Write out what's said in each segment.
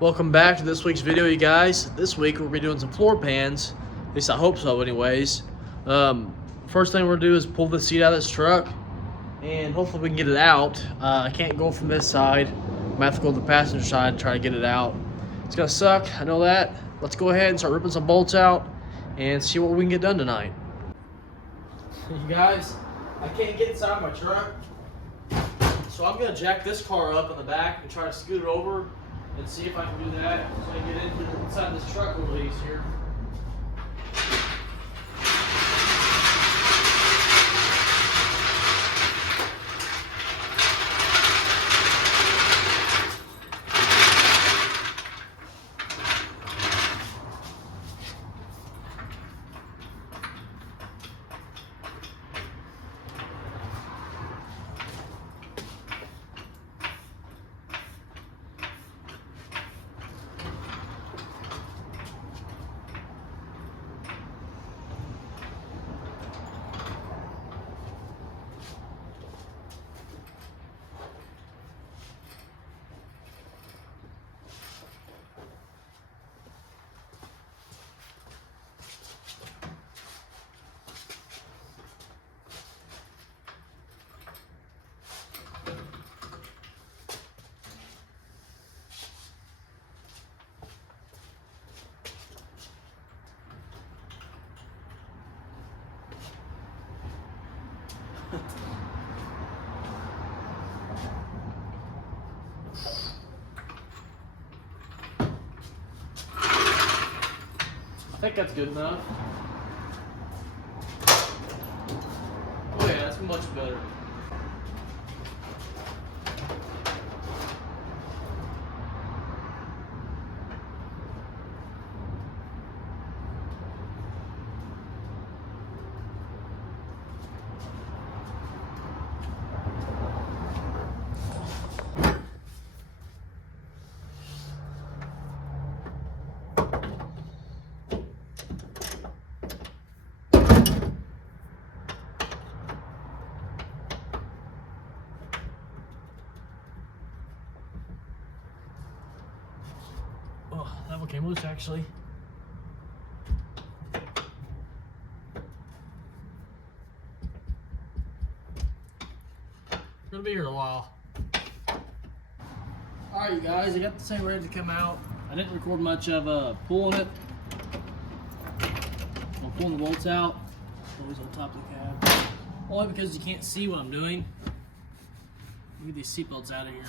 Welcome back to this week's video, you guys. This week we'll be doing some floor pans. At least I hope so anyways. First thing we're going to do is pull the seat out of this truck, and hopefully we can get it out. I can't go from this side. I'm going to have to go to the passenger side and try to get it out. It's going to suck, I know that. Let's go ahead and start ripping some bolts out and see what we can get done tonight. You guys, I can't get inside my truck, so I'm going to jack this car up in the back and try to scoot it over and see if I can do that so I can get inside this truck a little easier. I think that's good enough. Oh yeah, that's much better. Oh, that one came loose actually. Gonna be here a while. Alright you guys, I got this thing ready to come out. I didn't record much of pulling it. I'm pulling the bolts out. Always on top of the cab. Only because you can't see what I'm doing. Get these seatbelts out of here.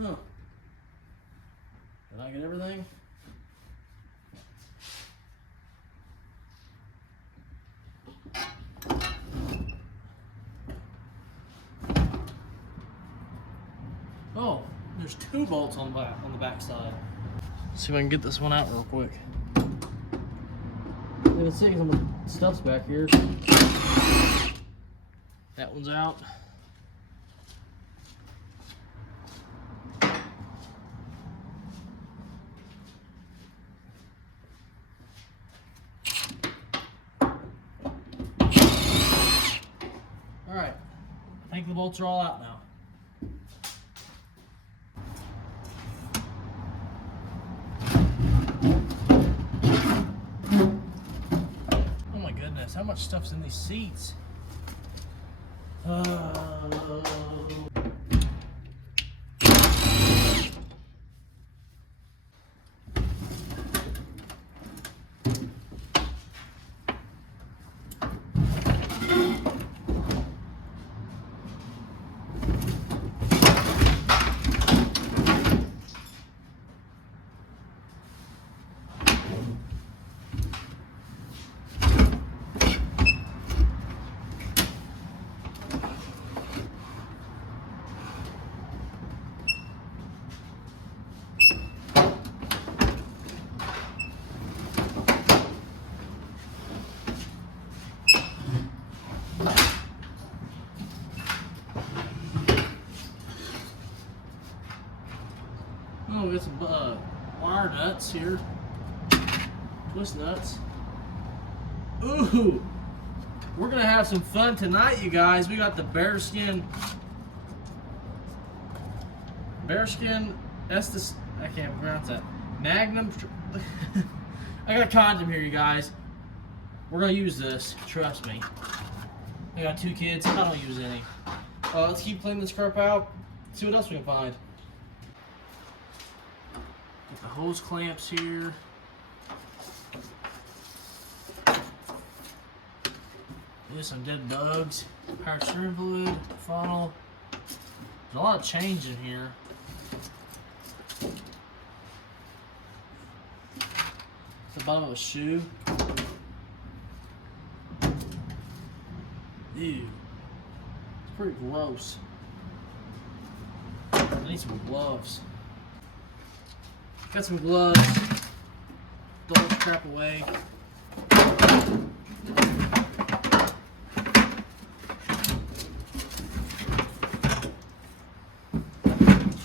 Huh. Did I get everything? Oh, there's two bolts on the back side. Let's see if I can get this one out real quick. You can see some of the stuff's back here. That one's out. Alright, I think the bolts are all out now. Oh my goodness, how much stuff's in these seats? wire nuts here. Twist nuts. Ooh! We're gonna have some fun tonight, you guys. We got the bearskin Estes, I can't pronounce that. Magnum. I got a condom here, you guys. We're gonna use this. Trust me. I got 2 kids. I don't use any. Let's keep cleaning this crap out. See what else we can find. Get the hose clamps here. There's some dead bugs. Power steering fluid, funnel. There's a lot of change in here. The bottom of a shoe. Ew. It's pretty gross. I need some gloves. Got some gloves. Throw this crap away. I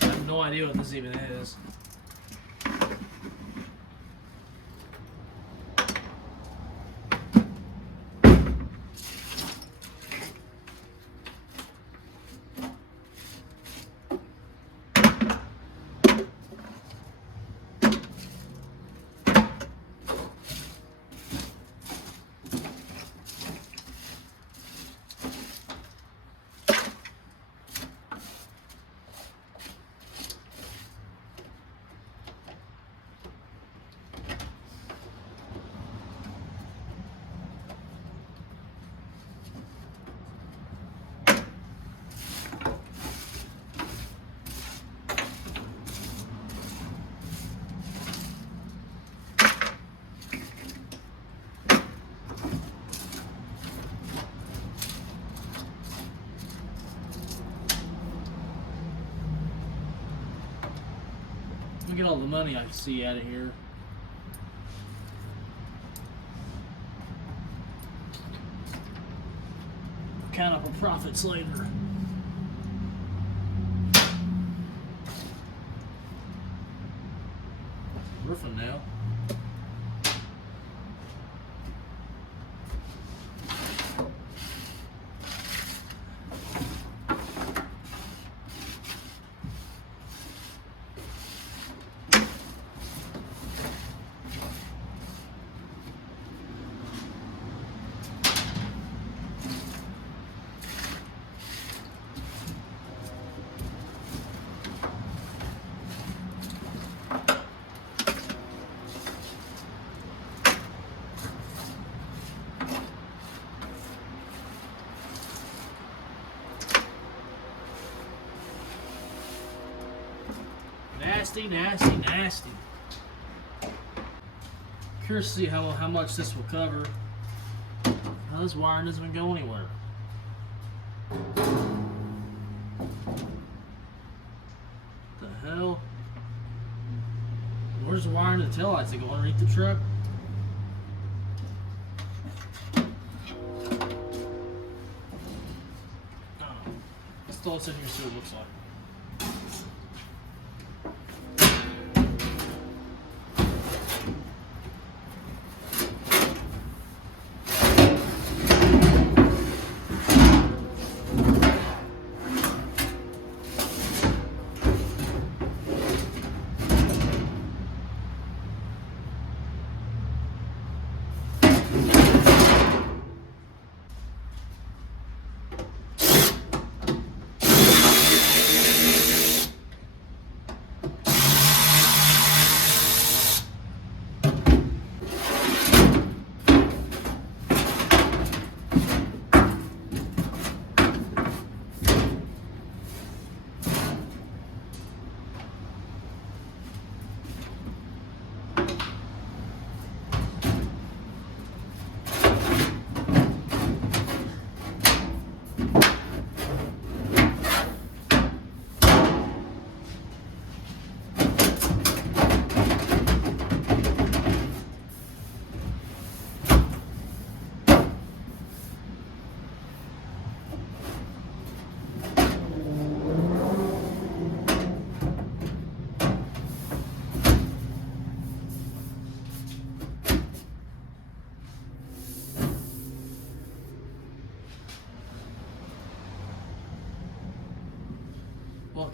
have no idea what this even is. Look at all the money I can see out of here. Count up our profits later. Roofing now. Nasty, nasty, nasty. Curious to see how much this will cover. Now this wiring doesn't even go anywhere. What the hell? Where's the wiring to the taillights? They go underneath the truck? Let's throw this in here and see what it looks like.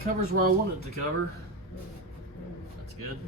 it covers where I want it to cover. That's good.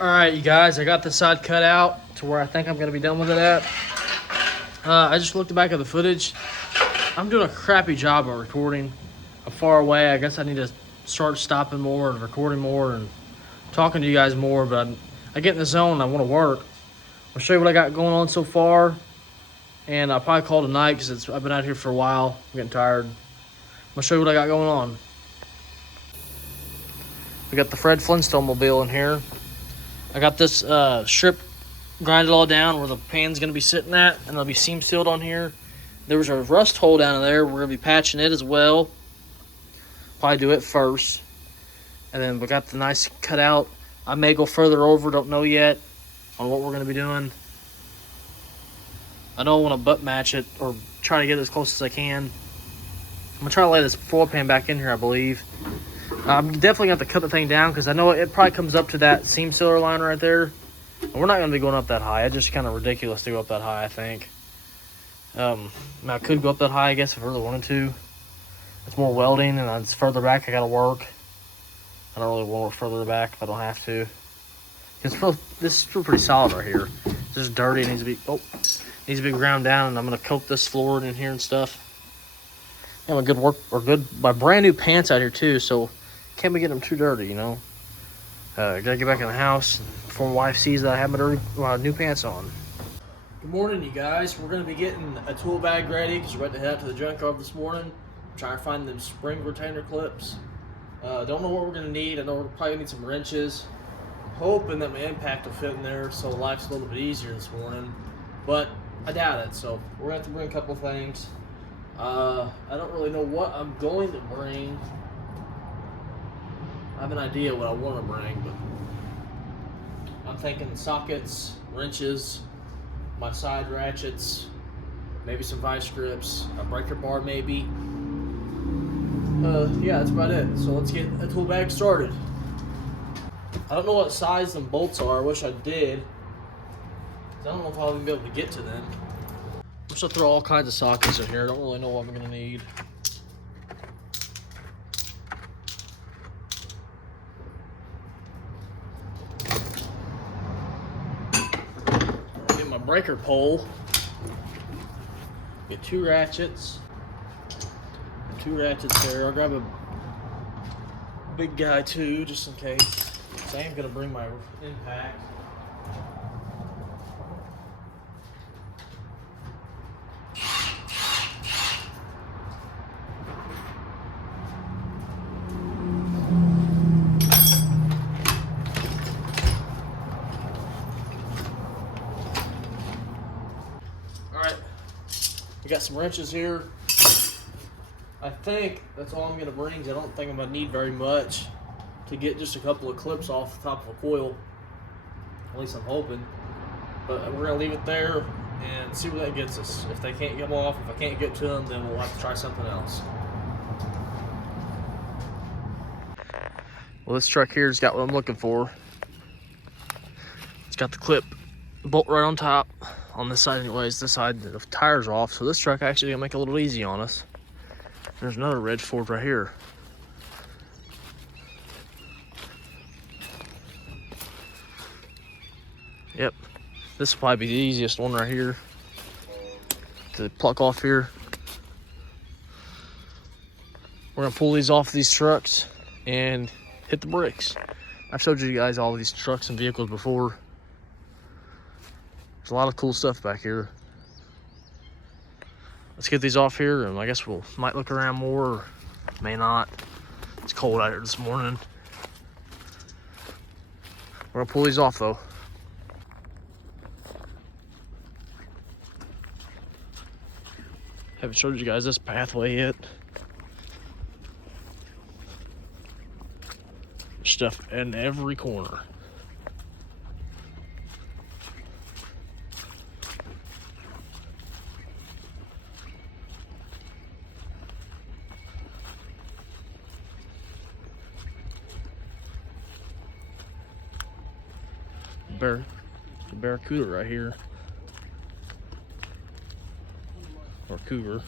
Alright, you guys, I got the side cut out to where I think I'm going to be done with it at. I just looked back at the footage. I'm doing a crappy job of recording. I'm far away. I guess I need to start stopping more and recording more and talking to you guys more, but I get in the zone and I want to work. I'll show you what I got going on so far, and I'll probably call tonight because I've been out here for a while. I'm getting tired. I'll show you what I got going on. We got the Fred Flintstone mobile in here. I got this strip grinded all down where the pan's going to be sitting at, and it'll be seam sealed on here. There was a rust hole down there. We're going to be patching it as well. Probably do it first. And then we got the nice cutout. I may go further over, don't know yet, on what we're going to be doing. I don't want to butt match it or try to get as close as I can. I'm going to try to lay this floor pan back in here, I believe. I'm definitely going to have to cut the thing down because I know it probably comes up to that seam sealer line right there. And we're not going to be going up that high. It's just kind of ridiculous to go up that high, I think. Now, I could go up that high, I guess, if I really wanted to. It's more welding, and it's further back I got to work. I don't really want to work further back if I don't have to. This is still pretty solid right here. It's just dirty. It needs to be ground down, and I'm going to coat this floor in here and stuff. I have my brand new pants out here, too, so can't be getting them too dirty, you know. Gotta get back in the house before my wife sees that I have my new pants on. Good morning, you guys. We're gonna be getting a tool bag ready because we're about to head out to the junkyard this morning. Trying to find them spring retainer clips. Don't know what we're gonna need. I know we're probably gonna need some wrenches. Hoping that my impact will fit in there so life's a little bit easier this morning, but I doubt it. So we're gonna have to bring a couple things. I don't really know what I'm going to bring. I have an idea what I want to bring, but I'm thinking sockets, wrenches, my side ratchets, maybe some vice grips, a breaker bar maybe. Yeah, that's about it. So let's get a tool bag started. I don't know what size them bolts are. I wish I did. I don't know if I'll even be able to get to them. I'm just gonna throw all kinds of sockets in here. I don't really know what I'm gonna need. Get my breaker pole. Get 2 ratchets. 2 ratchets there. I'll grab a big guy too, just in case. So I am gonna bring my impact. Alright, we got some wrenches here. I think that's all I'm gonna bring, 'cause I don't think I'm gonna need very much to get just a couple of clips off the top of a coil. At least I'm hoping. But we're gonna leave it there and see where that gets us. If they can't get them off, if I can't get to them, then we'll have to try something else. Well, this truck here's got what I'm looking for. It's got the clip bolt right on top. On this side anyways, this side the tire's off, so this truck actually gonna make it a little easy on us. There's another red Ford right here. Yep, this will probably be the easiest one right here to pluck off here. We're gonna pull these off these trucks and hit the bricks. I've showed you guys all of these trucks and vehicles before. There's a lot of cool stuff back here. Let's get these off here, and I guess might look around more, or may not. It's cold out here this morning. We're gonna pull these off though. Haven't showed you guys this pathway yet. Stuff in every corner. Barracuda right here, or cougar.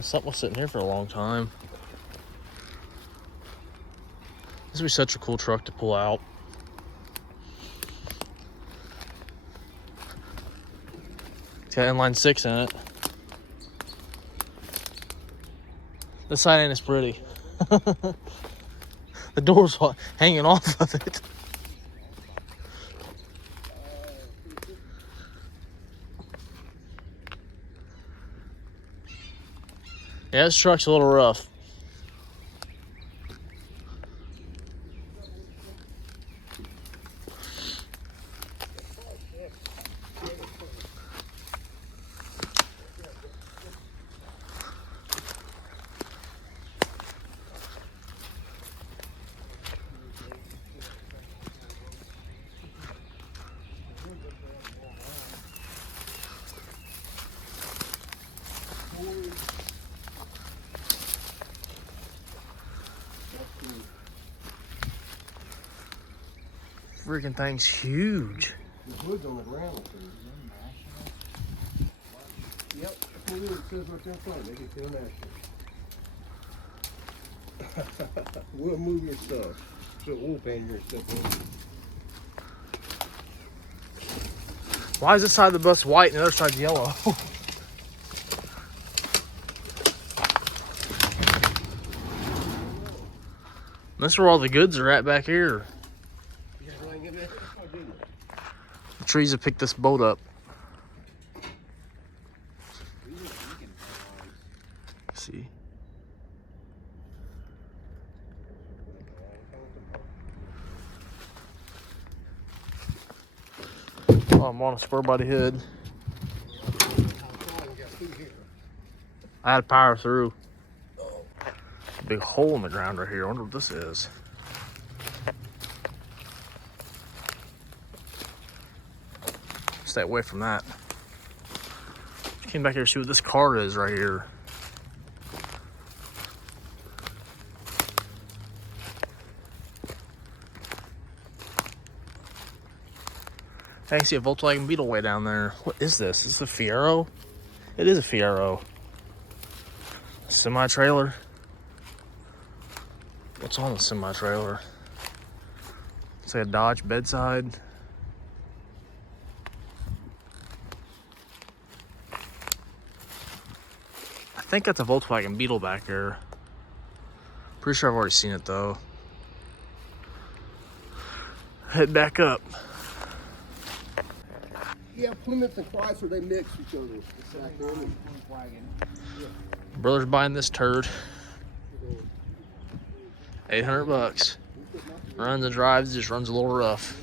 Something was sitting here for a long time. This would be such a cool truck to pull out. It's got inline 6 in it. This side ain't as pretty. The door's hanging off of it. Yeah, this truck's a little rough. Freaking thing's huge. The hood's on the ground. Yep, it says right there in front. Make it feel national. We'll move your stuff. So we'll pan your stuff in. Why is this side of the bus white and the other side's yellow? This is where all the goods are at back here. The trees have picked this boat up. See. Oh, I'm on a spur body hood. I had to power through. Big hole in the ground right here. I wonder what this is. Stay away from that. Came back here to see what this car is right here. I can see a Volkswagen Beetle way down there. What is this? Is this a Fiero? It is a Fiero. Semi-trailer. What's on the semi-trailer? It's like a Dodge bedside. I think that's a Volkswagen Beetle back there. Pretty sure I've already seen it though. Head back up. Yeah, Plymouth and Chrysler, they mix each other. Exactly. Brother's buying this turd. 800 bucks. Runs and drives, just runs a little rough.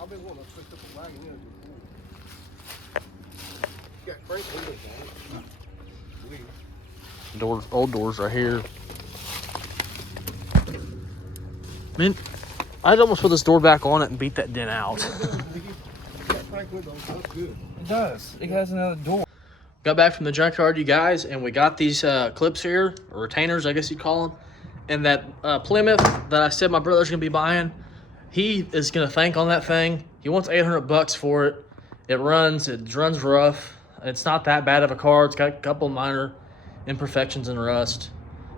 I've been wanting to pick up a wagon in before. Got Frank on it. Doors, old doors right here. Man, I'd almost put this door back on it and beat that dent out. It does. It has another door. Got back from the junkyard, you guys, and we got these clips here, or retainers, I guess you'd call them. And that Plymouth that I said my brother's gonna be buying, he is gonna thank on that thing. He wants 800 bucks for it. It runs rough. It's not that bad of a car. It's got a couple minor imperfections and rust.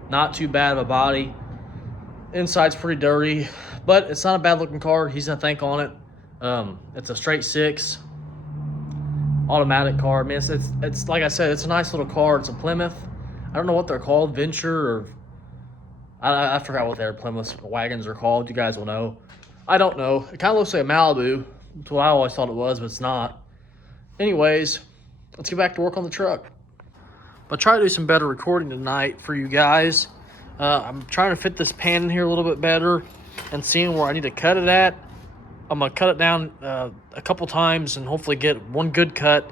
Not too bad of a body. Inside's pretty dirty, but it's not a bad looking car. He's gonna thank on it. It's a straight six. Automatic car. I mean, it's like I said, it's a nice little car. It's a Plymouth. I don't know what they're called, Venture, or I forgot what their Plymouth wagons are called. You guys will know. I don't know. It kind of looks like a Malibu. That's what I always thought it was, but it's not. Anyways, let's get back to work on the truck. I'll try to do some better recording tonight for you guys. I'm trying to fit this pan in here a little bit better and seeing where I need to cut it at. I'm going to cut it down a couple times and hopefully get one good cut.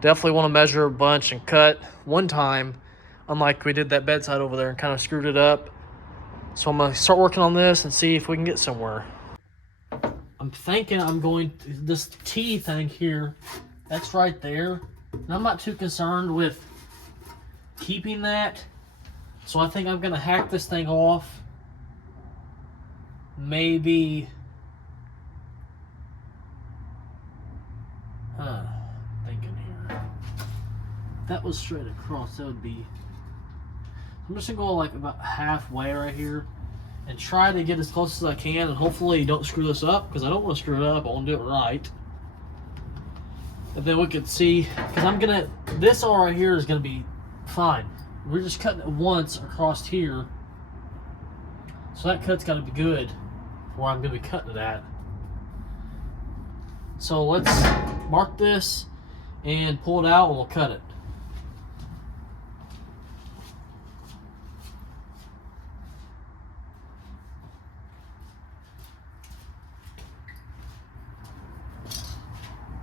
Definitely want to measure a bunch and cut one time, unlike we did that bedside over there and kind of screwed it up. So I'm going to start working on this and see if we can get somewhere. I'm thinking I'm going to, this T thing here, that's right there. And I'm not too concerned with keeping that. So I think I'm going to hack this thing off. Maybe... thinking here. If that was straight across, that would be... I'm just going to go like about halfway right here and try to get as close as I can, and hopefully don't screw this up, because I don't want to screw it up. I want to do it right. And then we could see, because I'm going to... This all right here is going to be fine. We're just cutting it once across here. So that cut's got to be good where I'm going to be cutting it at. So let's mark this and pull it out and we'll cut it.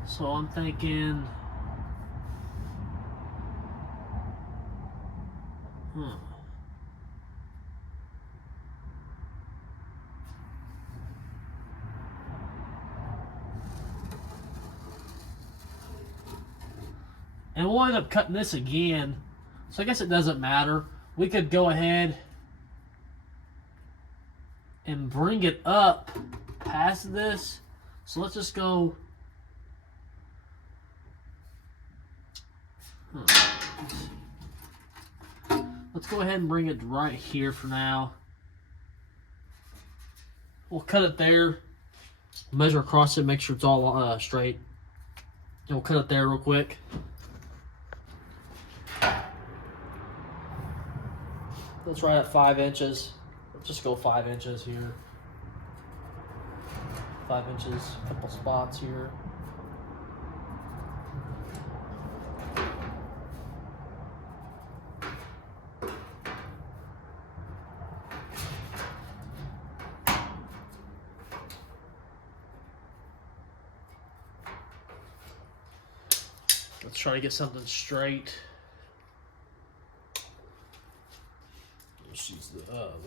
So I'm thinking, and we'll end up cutting this again, so I guess it doesn't matter. We could go ahead and bring it up past this. So let's just go. Let's go ahead and bring it right here for now. We'll cut it there. Measure across it, make sure it's all straight. And we'll cut it there real quick. That's right at 5 inches. Let's just go 5 inches here. 5 inches, a couple spots here. Let's try to get something straight. Let's use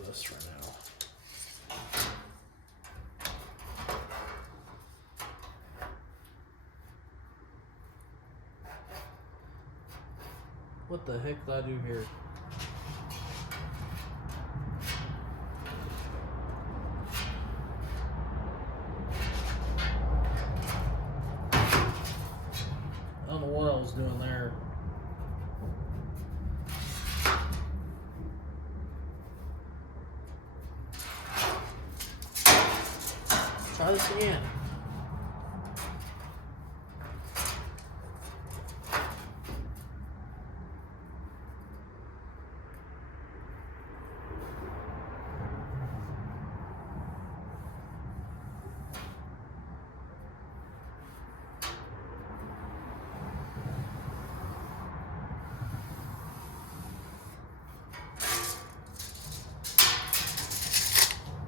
this right now. What the heck did I do here? I don't know what I was doing there. Try this again.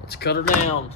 Let's cut her down.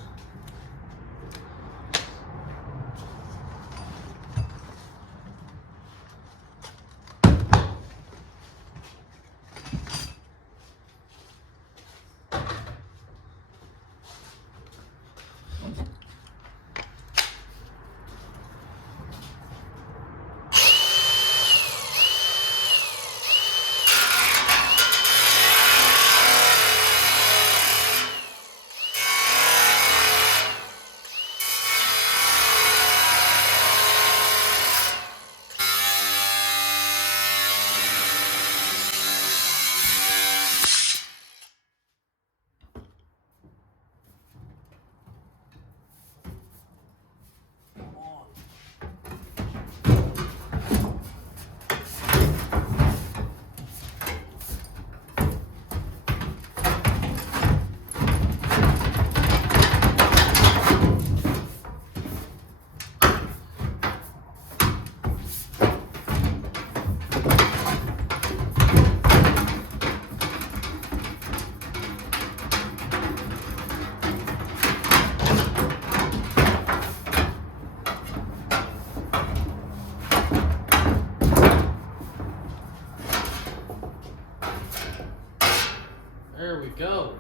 There we go.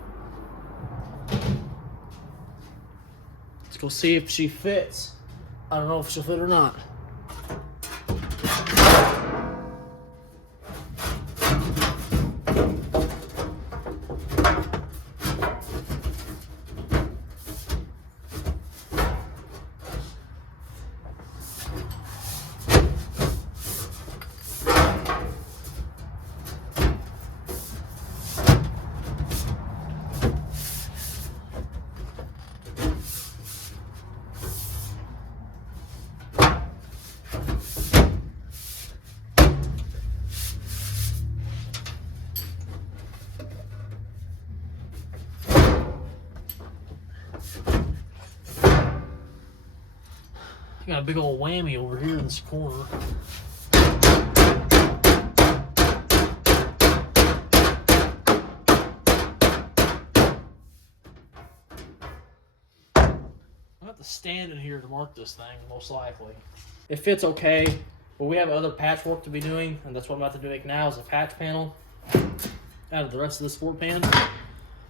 Let's go see if she fits. I don't know if she'll fit or not. Got a big old whammy over here in this corner. I'll have to stand in here to mark this thing, most likely. It fits okay, but we have other patchwork to be doing, and that's what I'm about to do now is a patch panel out of the rest of this floor pan.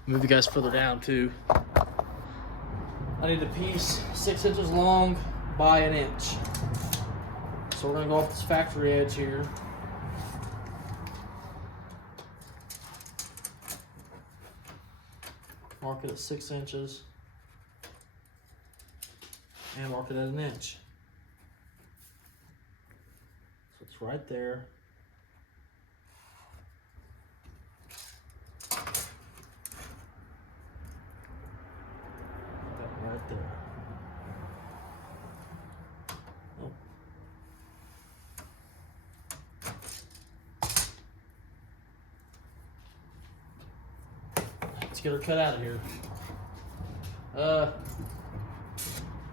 Move you guys further down too. I need a piece 6 inches long by an inch. So we're gonna go off this factory edge here. Mark it at 6 inches. And mark it at an inch. So it's right there. Right there. Oh. Let's get her cut out of here.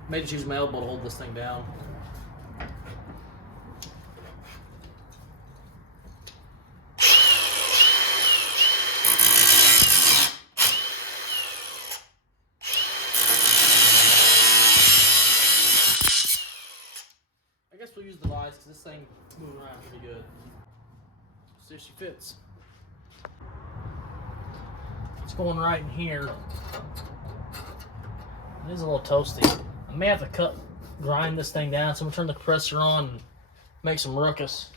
May just use my elbow to hold this thing down. I guess we'll use the vise because this thing moves around pretty good. See if she fits. It's going right in here. It is a little toasty. I may have to grind this thing down, so I'm gonna turn the compressor on and make some ruckus.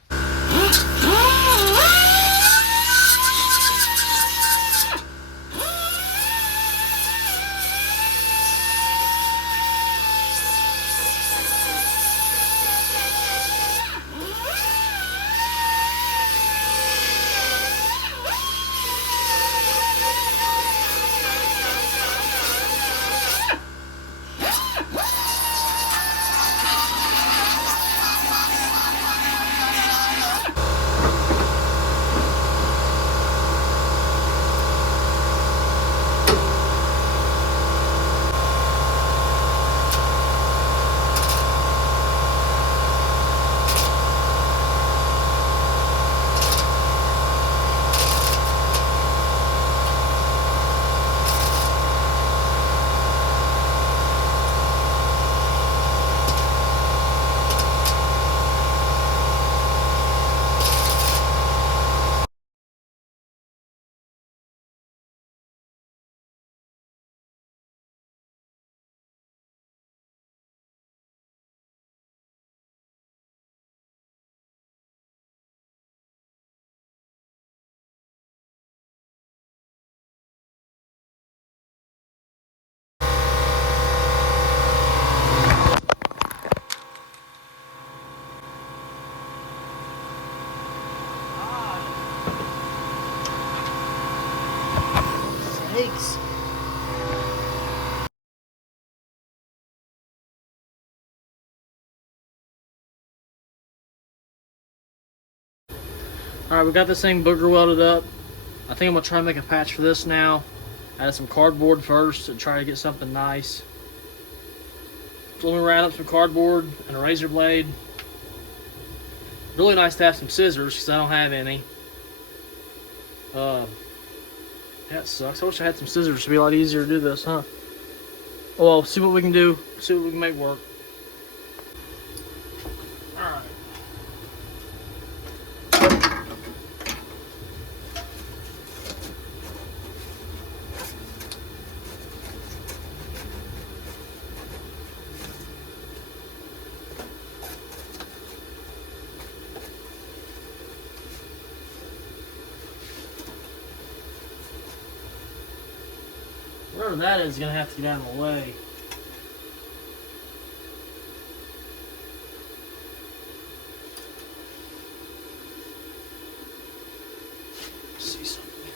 Thanks. Alright, we got this thing booger welded up. I think I'm going to try and make a patch for this now. Add some cardboard first and try to get something nice. So let me round up some cardboard and a razor blade. Really nice to have some scissors because I don't have any. That sucks. I wish I had some scissors. It'd be a lot easier to do this, huh? Oh well, see what we can do. See what we can make work. Alright. Wherever that is gonna have to get out of the way. See something.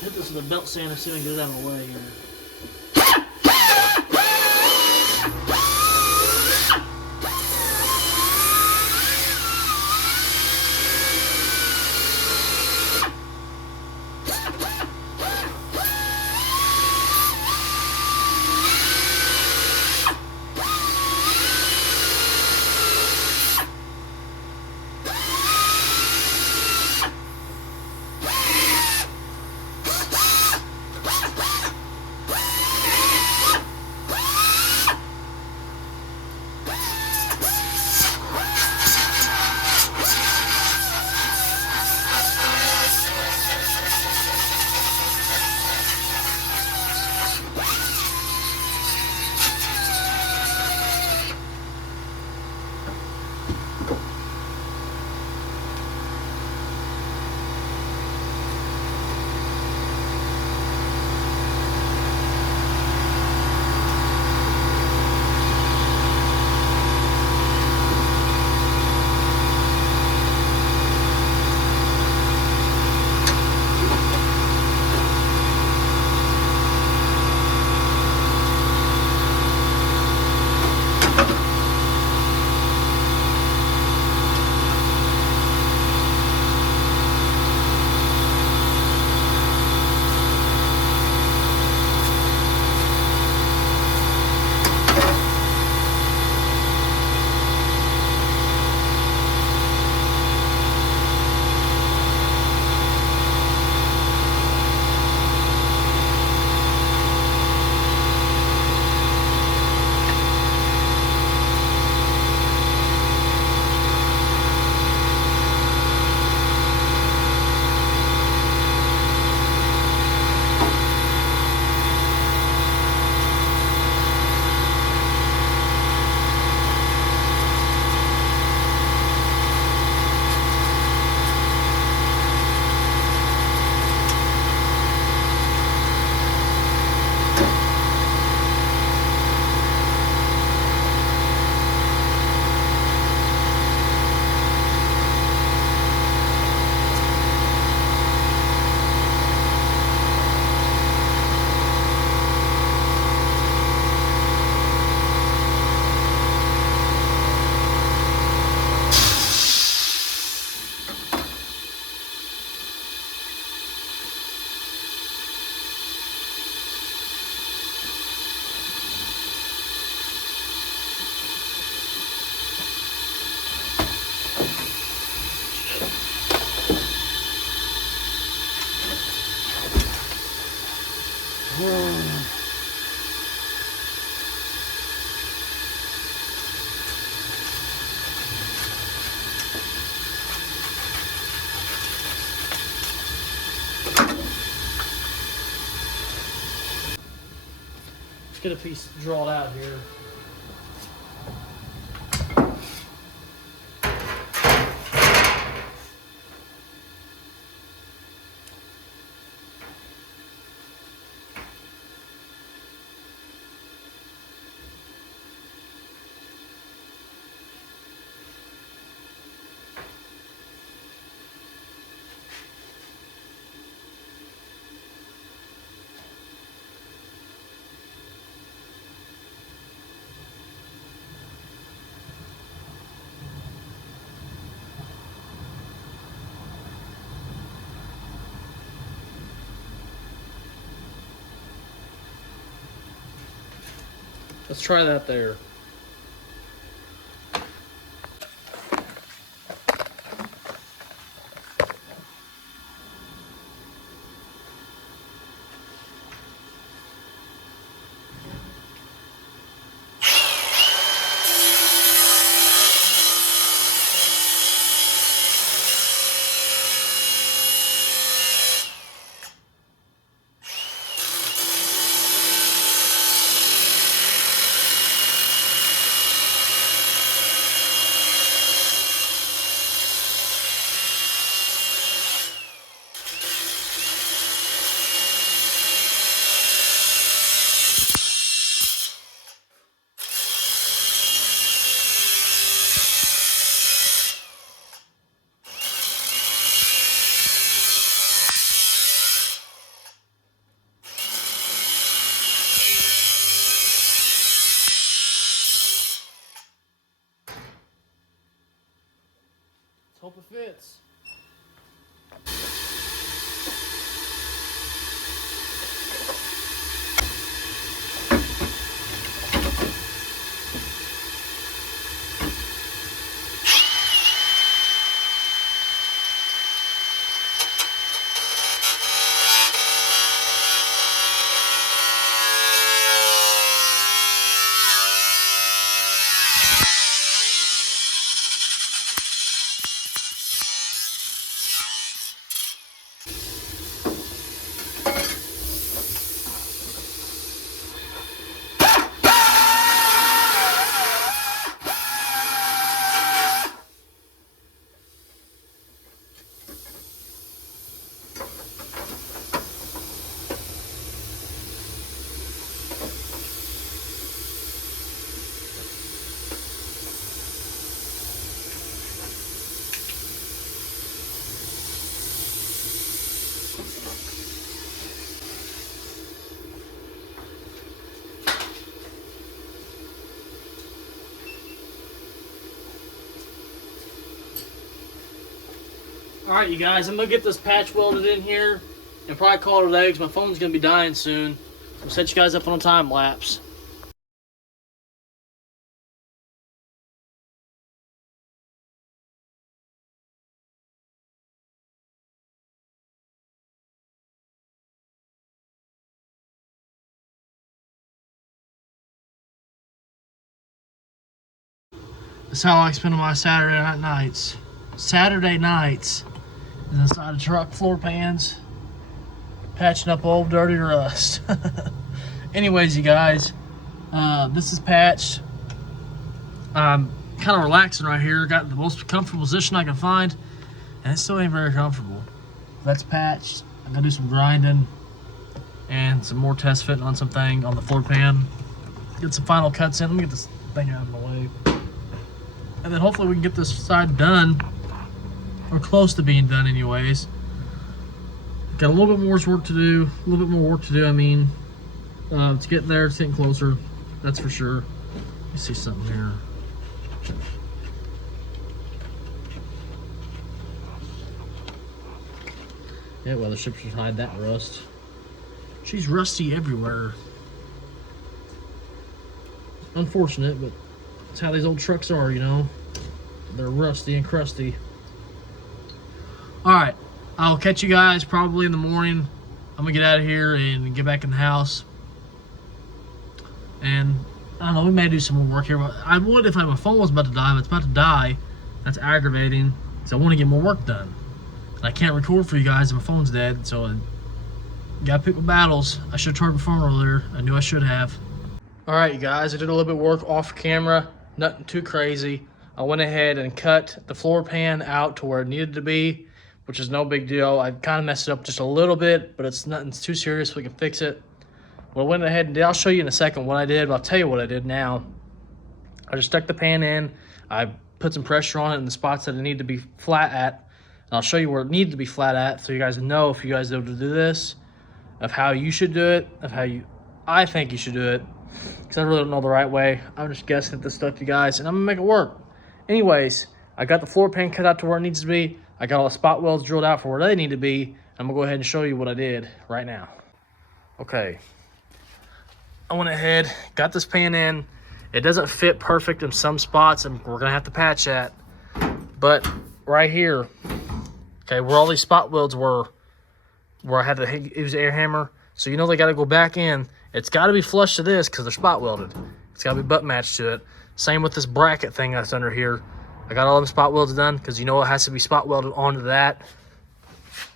Hit this with a belt sander, see if I can get it out of the way here. get a piece drawn out here. Let's try that there. Let's hope it fits. Alright, you guys, I'm going to get this patch welded in here and probably call it a day because my phone's going to be dying soon. So I'll set you guys up on a time lapse. That's how I like spending my Saturday nights. Saturday nights is inside of truck floor pans, patching up old dirty rust. Anyways, you guys, this is patched. I'm kind of relaxing right here. Got the most comfortable position I can find, and it still ain't very comfortable. That's patched. I'm gonna do some grinding and some more test fitting on something on the floor pan. Get some final cuts in. Let me get this thing out of the way. And then hopefully we can get this side done, or close to being done anyways. Got a little bit more work to do, I mean. It's getting there, it's getting closer, that's for sure. Let me see something here. Yeah, well, the ship should hide that rust. She's rusty everywhere. Unfortunate, but that's how these old trucks are, you know. They're rusty and crusty. Alright, I'll catch you guys probably in the morning. I'm gonna get out of here and get back in the house. And I don't know, we may do some more work here. But I would if my phone was about to die, but it's about to die. That's aggravating, because I want to get more work done. And I can't record for you guys if my phone's dead, so I gotta pick my battles. I should have tried my phone earlier. I knew I should have. All right, you guys, I did a little bit of work off camera, nothing too crazy. I went ahead and cut the floor pan out to where it needed to be, which is no big deal. I kind of messed it up just a little bit, but it's nothing too serious. We can fix it. What I went ahead and did, I'll show you in a second what I did, but I'll tell you what I did now. I just stuck the pan in. I put some pressure on it in the spots that it needed to be flat at. And I'll show you where it needed to be flat at so you guys know, if you guys able to do this, of how you should do it, of how I think you should do it. Because I really don't know the right way. I'm just guessing at this stuff, you guys, and I'm going to make it work. Anyways, I got the floor pan cut out to where it needs to be. I got all the spot welds drilled out for where they need to be. I'm going to go ahead and show you what I did right now. Okay. I went ahead, got this pan in. It doesn't fit perfect in some spots, and we're going to have to patch that. But right here, okay, where all these spot welds were, where I had to use the air hammer, so you know they got to go back in. It's got to be flush to this because they're spot welded. It's got to be butt matched to it. Same with this bracket thing that's under here. I got all them spot welds done because you know it has to be spot welded onto that.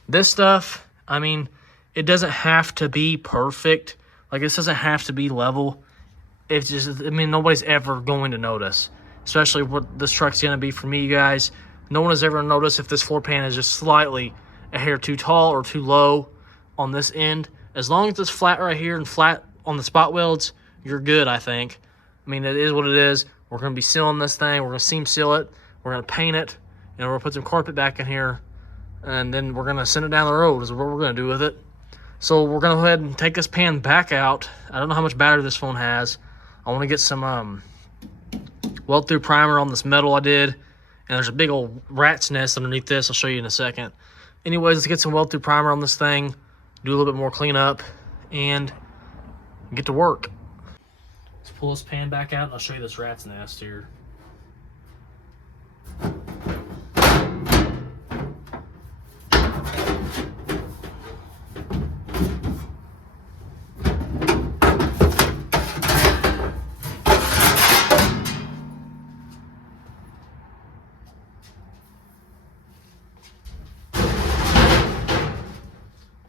This stuff, I mean, it doesn't have to be perfect. Like, this doesn't have to be level. It's just, I mean, nobody's ever going to notice, especially what this truck's going to be for me, you guys. No one has ever noticed if this floor pan is just slightly a hair too tall or too low on this end. As long as it's flat right here and flat on the spot welds, you're good, I think. I mean, it is what it is. We're going to be sealing this thing. We're going to seam seal it. We're going to paint it. And we're going to put some carpet back in here. And then we're going to send it down the road is what we're going to do with it. So we're going to go ahead and take this pan back out. I don't know how much battery this phone has. I want to get some weld-through primer on this metal I did. And there's a big old rat's nest underneath this. I'll show you in a second. Anyways, let's get some weld-through primer on this thing. Do a little bit more cleanup and get to work. Let's pull this pan back out and I'll show you this rat's nest here.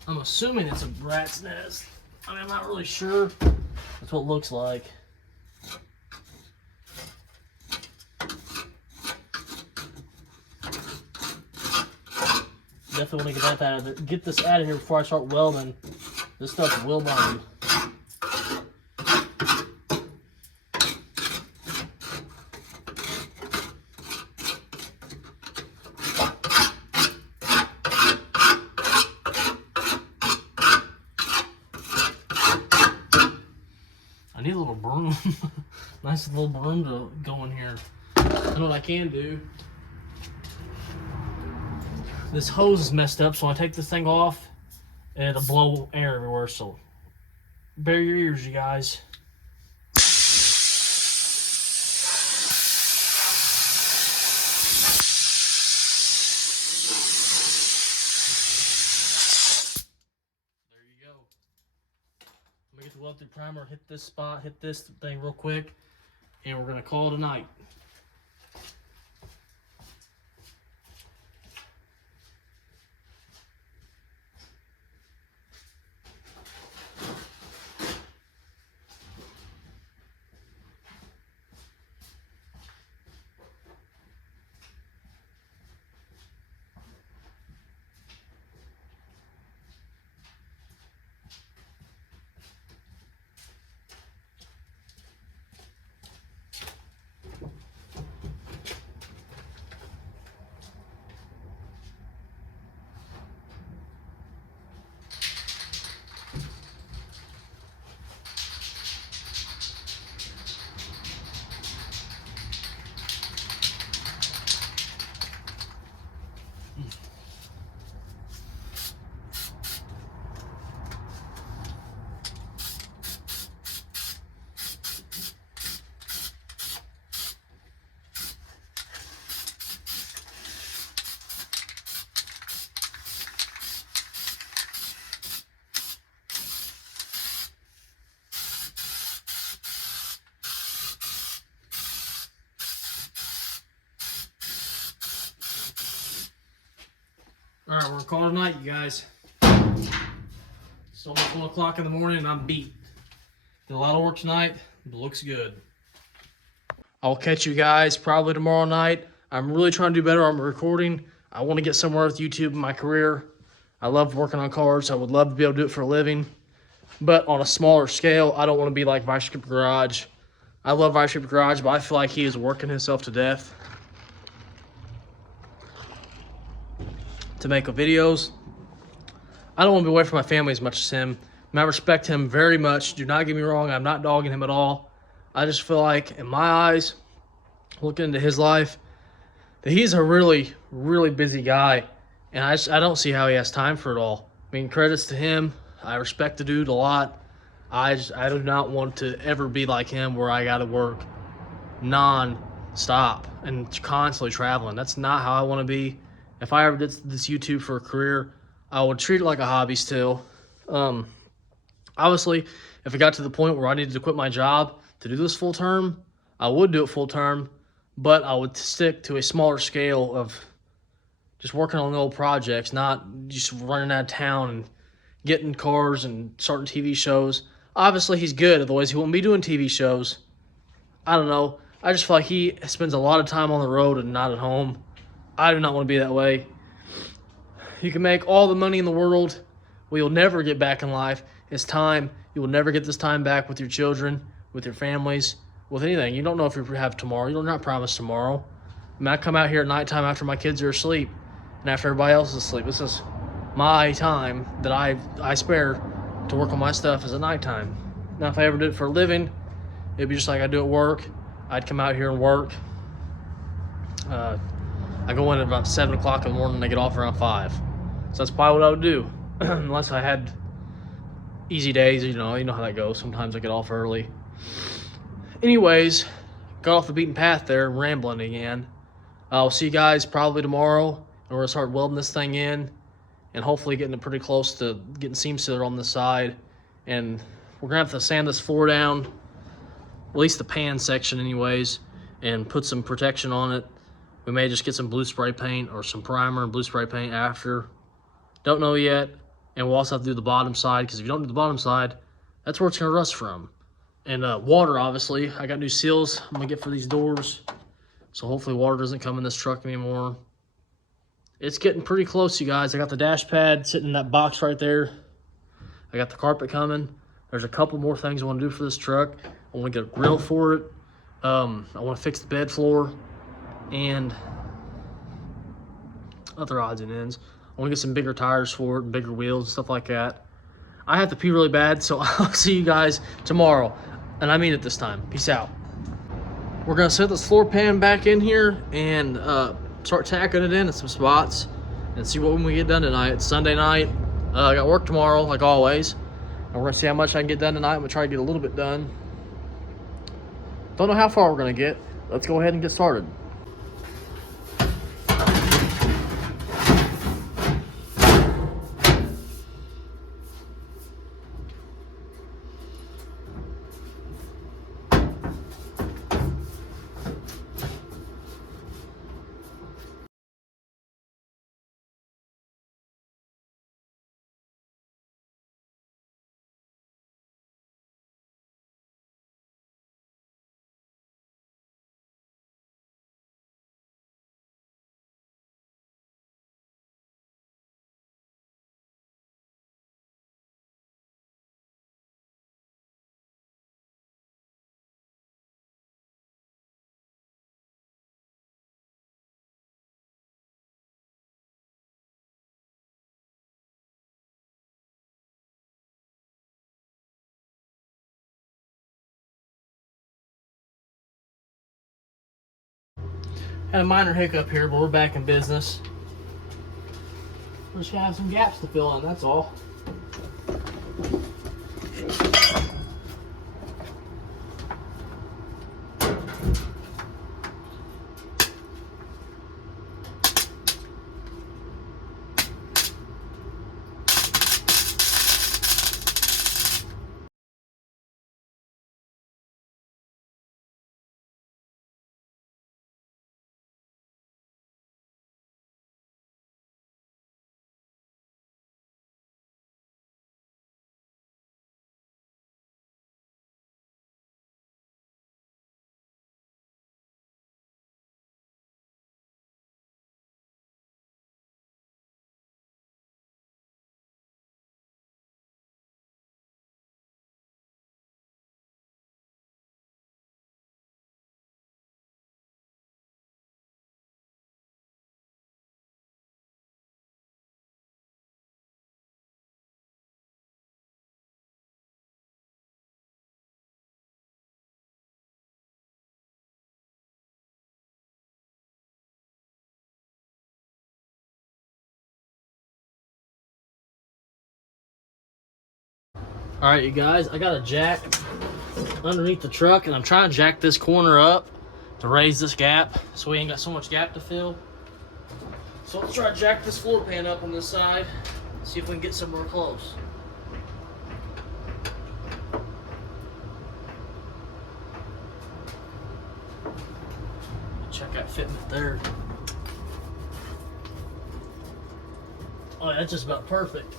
I'm assuming it's a rat's nest. I mean, I'm not really sure. That's what it looks like. Definitely want to get that out of it. Get this out of here before I start welding. This stuff will burn. I need a little broom. Nice little broom to go in here. I know what I can do. This hose is messed up, so I take this thing off and it'll blow air everywhere. So bear your ears, you guys. There you go. I'm gonna get the weld-through primer, hit this spot, hit this thing real quick, and we're gonna call it a night. All right, we're gonna call it a night, you guys. It's almost 1 o'clock in the morning and I'm beat. Did a lot of work tonight. Looks good. I'll catch you guys probably tomorrow night. I'm really trying to do better on my recording. I want to get somewhere with YouTube in my career. I love working on cars. I would love to be able to do it for a living. But on a smaller scale, I don't want to be like Vice Grip Garage. I love Vice Grip Garage, but I feel like he is working himself to death to make videos. I don't want to be away from my family as much as him. And I respect him very much. Do not get me wrong. I'm not dogging him at all. I just feel like, in my eyes, looking into his life, that he's a really, really busy guy. And I don't see how he has time for it all. I mean, credits to him. I respect the dude a lot. I do not want to ever be like him where I got to work non-stop and constantly traveling. That's not how I want to be. If I ever did this YouTube for a career, I would treat it like a hobby still. Obviously, if it got to the point where I needed to quit my job to do this full term, I would do it full term, but I would stick to a smaller scale of just working on little projects, not just running out of town and getting cars and starting TV shows. Obviously, he's good, otherwise he wouldn't be doing TV shows. I don't know. I just feel like he spends a lot of time on the road and not at home. I do not want to be that way. You can make all the money in the world. What you'll never get back in life is time. You will never get this time back with your children, with your families, with anything. You don't know if you have tomorrow. You're not promised tomorrow. I mean, I come out here at nighttime after my kids are asleep and after everybody else is asleep. This is my time that I spare to work on my stuff is at nighttime. Now, if I ever did it for a living, it'd be just like I do at work. I'd come out here and work. I go in at about 7 o'clock in the morning and I get off around 5. So that's probably what I would do. Unless I had easy days, you know how that goes. Sometimes I get off early. Anyways, got off the beaten path there, rambling again. I'll see you guys probably tomorrow. And we're going to start welding this thing in. And hopefully getting it pretty close to getting seam sealer on the side. And we're going to have to sand this floor down. At least the pan section anyways. And put some protection on it. We may just get some blue spray paint or some primer and blue spray paint after. Don't know yet. And we'll also have to do the bottom side, because if you don't do the bottom side, that's where it's going to rust from. And water, obviously. I got new seals I'm going to get for these doors. So hopefully water doesn't come in this truck anymore. It's getting pretty close, you guys. I got the dash pad sitting in that box right there. I got the carpet coming. There's a couple more things I want to do for this truck. I want to get a grill for it. I want to fix the bed floor. And other odds and ends. I want to get some bigger tires for it, and bigger wheels and stuff like that. I have to pee really bad, so I'll see you guys tomorrow. And I mean it this time. Peace out. We're going to set this floor pan back in here and start tacking it in at some spots and see what we get done tonight. It's Sunday night. I got work tomorrow, like always. And we're going to see how much I can get done tonight. I'm going to try to get a little bit done. Don't know how far we're going to get. Let's go ahead and get started. Had a minor hiccup here, but we're back in business. We're just gonna have some gaps to fill in, that's all. All right, you guys, I got a jack underneath the truck, and I'm trying to jack this corner up to raise this gap so we ain't got so much gap to fill. So let's try to jack this floor pan up on this side, see if we can get somewhere close. Check out fitting it there. Oh, that's just about perfect.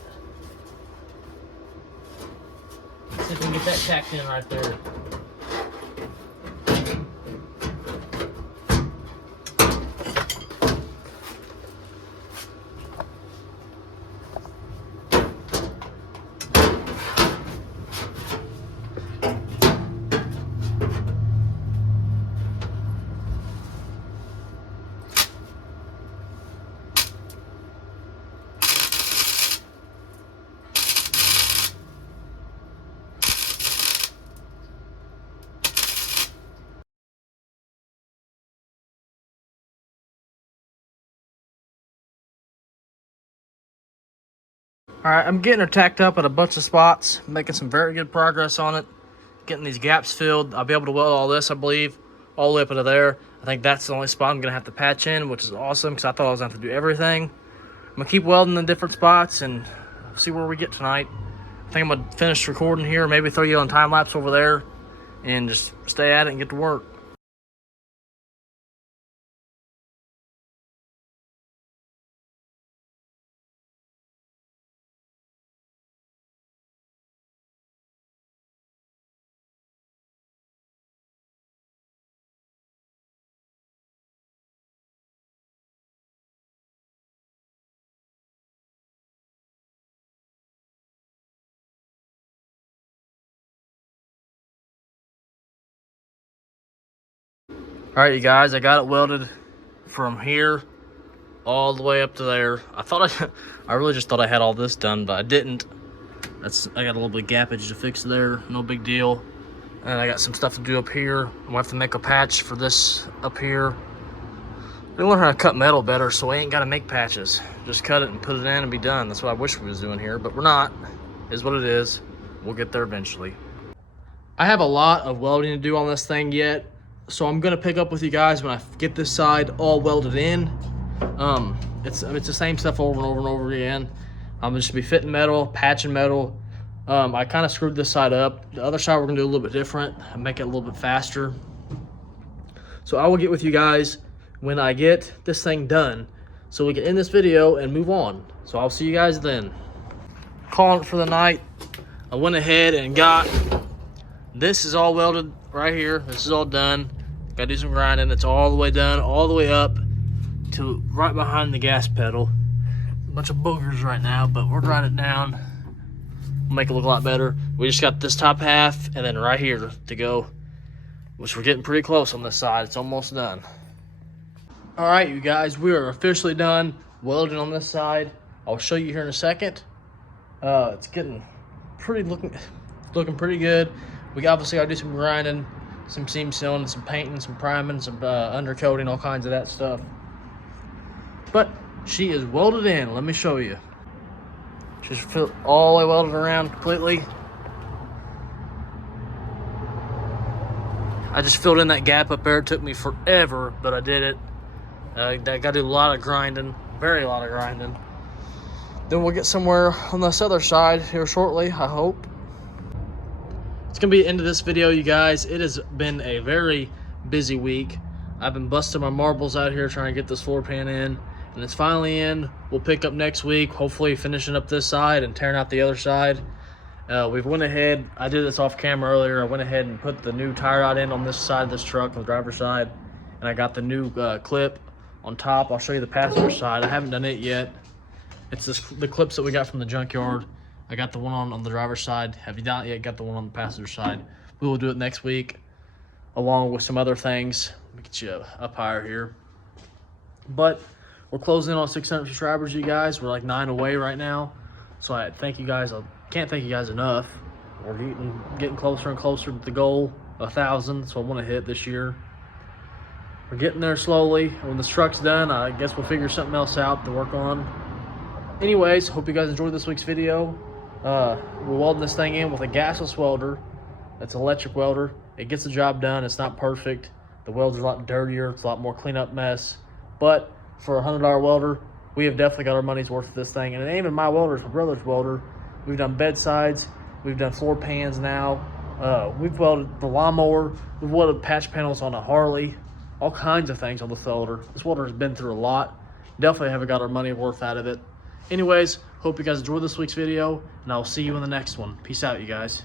See if we can get that tacked in right there. Alright, I'm getting her tacked up at a bunch of spots, making some very good progress on it. Getting these gaps filled. I'll be able to weld all this, I believe, all the way up into there. I think that's the only spot I'm going to have to patch in, which is awesome because I thought I was going to have to do everything. I'm going to keep welding in different spots and see where we get tonight. I think I'm going to finish recording here, maybe throw you on time lapse over there, and just stay at it and get to work. Alright, you guys, I got it welded from here all the way up to there. I really just thought I had all this done, but I didn't. I got a little bit of gappage to fix there, no big deal. And I got some stuff to do up here. I'm gonna have to make a patch for this up here. We learn how to cut metal better, so we ain't gotta make patches. Just cut it and put it in and be done. That's what I wish we was doing here, but we're not. It is what it is. We'll get there eventually. I have a lot of welding to do on this thing yet, so I'm gonna pick up with you guys when I get this side all welded in. It's the same stuff over and over and over again. I'm just gonna be fitting metal, patching metal. I kind of screwed this side up. The other side we're gonna do a little bit different and make it a little bit faster. So I will get with you guys when I get this thing done, so we can end this video and move on. So I'll see you guys then. Calling it for the night. I went ahead and got this is all welded right here. This is all done. Gotta do some grinding. It's all the way done, all the way up to right behind the gas pedal. A bunch of boogers right now, but we'll grind it down. We'll make it look a lot better. We just got this top half and then right here to go, which we're getting pretty close on this side. It's almost done. All right, you guys, we are officially done welding on this side. I'll show you here in a second. It's getting looking pretty good. We obviously gotta do some grinding, some seam sealing, some painting, some priming, some undercoating, all kinds of that stuff. But she is welded in. Let me show you. She's all the way welded around completely. I just filled in that gap up there. It took me forever, but I did it. I gotta do a lot of grinding, very lot of grinding. Then we'll get somewhere on this other side here shortly, I hope. It's gonna be the end of this video, you guys. It has been a very busy week. I've been busting my marbles out here trying to get this floor pan in, and it's finally in. We'll pick up next week, hopefully finishing up this side and tearing out the other side. We've went ahead, I did this off camera earlier. I went ahead and put the new tie rod in on this side of this truck, on the driver's side, and I got the new clip on top. I'll show you the passenger side. I haven't done it yet. It's the clips that we got from the junkyard. I got the one on the driver's side. Have you not yet got the one on the passenger side? We will do it next week, along with some other things. Let me get you up higher here. But we're closing in on 600 subscribers, you guys. We're like 9 away right now. So I thank you guys. I can't thank you guys enough. We're getting closer and closer to the goal, 1,000. So I want to hit this year. We're getting there slowly. When this truck's done, I guess we'll figure something else out to work on. Anyways, hope you guys enjoyed this week's video. We're welding this thing in with a gasless welder. That's an electric welder. It gets the job done. It's not perfect. The welder's a lot dirtier. It's a lot more cleanup mess. But for a $100 welder, we have definitely got our money's worth of this thing. And it ain't even my welder, it's my brother's welder. We've done bedsides. We've done floor pans now. We've welded the lawnmower. We've welded patch panels on a Harley. All kinds of things on this welder. This welder has been through a lot. Definitely haven't got our money worth out of it. Anyways, hope you guys enjoyed this week's video, and I'll see you in the next one. Peace out, you guys.